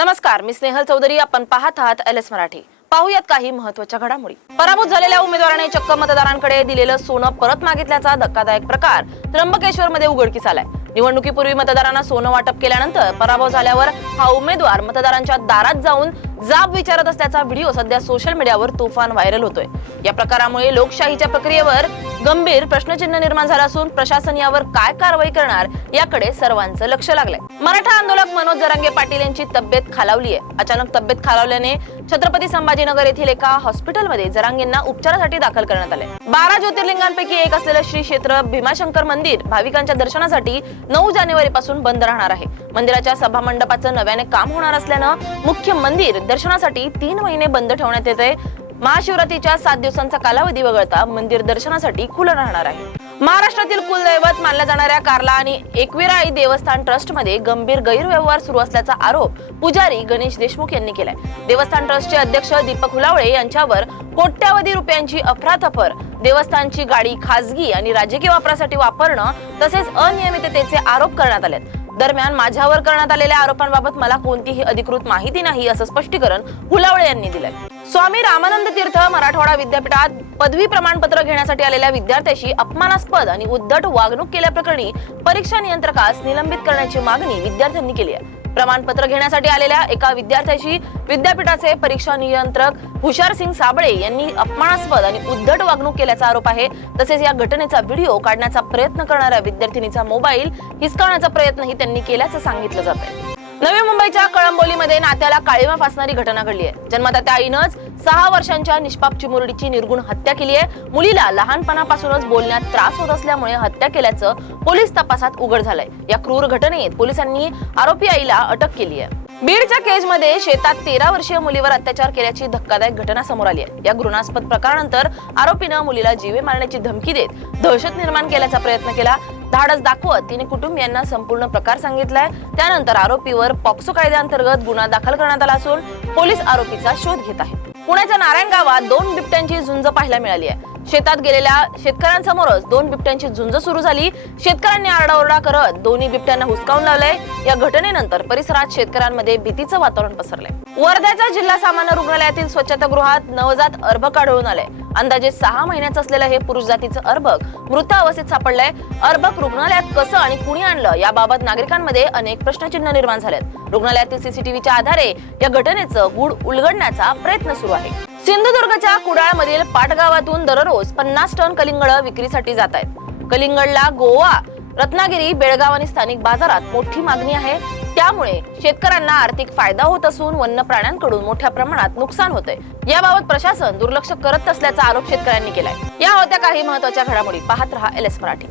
नमस्कार, मी स्नेहल चौधरी. आपण पाहत आहात LS मराठी. पाहूयात काही महत्त्वाच्या घडामोडी. पराभूत झालेल्या उमेदवाराने चक्क मतदारांकडे दिलेलं सोनं परत मागितल्याचा धक्कादायक प्रकार त्र्यंबकेश्वरमध्ये उघडकीस आलाय. निवडणुकीपूर्वी मतदारांना सोनं वाटप केल्यानंतर पराभव झाल्यावर हा उमेदवार मतदारांच्या दारात जाऊन जाब विचारत असल्याचा व्हिडिओ सध्या सोशल मीडियावर तुफान व्हायरल होतोय. या प्रकारामुळे लोकशाहीच्या प्रक्रियेवर गंभीर प्रश्नचिन्ह निर्माण झालं असून प्रशासन यावर काय कारवाई करणार याकडे सर्वांचं लक्ष लागलंय. मराठा आंदोलक मनोज जरांगे पाटील यांची तब्येत खालावली आहे. अचानक तब्येत खालावल्याने छत्रपती संभाजीनगर येथील एका हॉस्पिटलमध्ये जरांगेंना उपचारासाठी दाखल करण्यात आले. 12 ज्योतिर्लिंगांपैकी एक असलेलं श्री क्षेत्र भीमाशंकर मंदिर भाविकांच्या दर्शनासाठी 9 जानेवारी पासून बंद राहणार आहे. मंदिराच्या सभा मंडपाचं नव्याने काम होणार असल्यानं मुख्य मंदिर दर्शनासाठी 3 महिने बंद ठेवण्यात येते. महाशिवरात्रीच्या 7 दिवसांचा कालावधी वगळता मंदिर दर्शनासाठी खुलं राहणार आहे. महाराष्ट्रातील कुलदैवत मानल्या जाणाऱ्या कार्ला आणि एकविराई देवस्थान ट्रस्ट मध्ये गंभीर गैरव्यवहार सुरू असल्याचा आरोप पुजारी गणेश देशमुख यांनी केलाय. देवस्थान ट्रस्टचे अध्यक्ष दीपक हुलावळे यांच्यावर कोट्यावधी रुपयांची अफरातफर, देवस्थानची गाडी खासगी आणि राजकीय वापरासाठी वापरणं तसेच अनियमिततेचे आरोप करण्यात आलेत. दरम्यान माझ्यावर करण्यात आलेल्या आरोपांबाबत मला कोणतीही अधिकृत माहिती नाही असं स्पष्टीकरण हुलावळे यांनी दिलंय. स्वामी रामानंद तीर्थ मराठवाडा विद्यापीठात पदवी प्रमाणपत्र घेण्यासाठी आलेल्या विद्यार्थ्याशी अपमानास्पद आणि उद्धट वागणूक केल्याप्रकरणी परीक्षा नियंत्रकास निलंबित करण्याची मागणी विद्यार्थ्यांनी केली आहे. प्रमाणपत्र घेण्यासाठी आलेल्या एका विद्यार्थ्याशी विद्यापीठाचे परीक्षा नियंत्रक हुशारसिंग साबळे यांनी अपमानास्पद आणि उद्धट वागणूक केल्याचा आरोप आहे. तसेच या घटनेचा व्हिडिओ काढण्याचा प्रयत्न करणाऱ्या विद्यार्थिनीचा मोबाईल हिसकावण्याचा प्रयत्नही त्यांनी केल्याचं सांगितलं जात आहे. नवी मुंबईच्या कळंबोलीमध्ये नात्याला काळीमा फासणारी घटना घडली आहे. जन्मदात्या आईनंच 6 वर्षांच्या निष्पाप चिमुरडीची निर्गुण हत्या केली आहे. मुलीला लहानपणापासूनच बोलण्यात त्रास होत असल्यामुळे हत्या केल्याचं पोलीस तपासात उघड झालंय. या क्रूर घटनेत पोलिसांनी आरोपी आईला अटक केली आहे. बीडच्या केजमध्ये शेतात 13 वर्षीय मुलीवर अत्याचार केल्याची धक्कादायक घटना समोर आली आहे. या घृणास्पद प्रकारानंतर आरोपीनं मुलीला जीवे मारण्याची धमकी देत दहशत निर्माण केल्याचा प्रयत्न केला. धाडस दाखवत तिने कुटुंबियांना संपूर्ण प्रकार सांगितलाय. त्यानंतर आरोपीवर पॉक्सो कायद्याअंतर्गत गुन्हा दाखल करण्यात आला असून पोलीस आरोपीचा शोध घेत आहेत. पुण्याच्या नारायण गावात 2 बिबट्यांची झुंज पाहायला मिळाली आहे. शेतात गेलेल्या शेतकऱ्यांसमोरच 2 बिबट्यांची झुंज सुरू झाली. शेतकऱ्यांनी आरडाओरडा करत दोन्ही बिबट्यांना हुसकावून लावलंय. या घटनेनंतर परिसरात शेतकऱ्यांमध्ये भीतीचं वातावरण पसरलंय. वर्ध्याच्या जिल्हा सामान्य रुग्णालयातील स्वच्छतागृहात नवजात अर्भक आढळून आलंय. अंदाजे 6 महिन्याचं असलेलं हे पुरुष जातीचं अर्भक मृत अवस्थेत सापडलंय. अर्भक रुग्णालयात कसं आणि कुणी आणलं याबाबत नागरिकांमध्ये अनेक प्रश्नचिन्ह निर्माण झालेत. रुग्णालयातील सीसीटीव्हीच्या आधारे या घटनेचं गूढ उलगडण्याचा प्रयत्न सुरू आहे. सिंधुदुर्गच्या कुडाळमधील पाटगावातून दररोज 50 टन कलिंगड विक्रीसाठी जात आहेत. कलिंगडला गोवा, रत्नागिरी, बेळगाव आणि स्थानिक बाजारात मोठी मागणी आहे. त्यामुळे शेतकऱ्यांना आर्थिक फायदा होत असून वन्य प्राण्यांकडून मोठ्या प्रमाणात नुकसान होतंय. याबाबत प्रशासन दुर्लक्ष करत असल्याचा आरोप शेतकऱ्यांनी केलाय. या होत्या काही महत्त्वाच्या घडामोडी. पाहत रहा LS मराठी.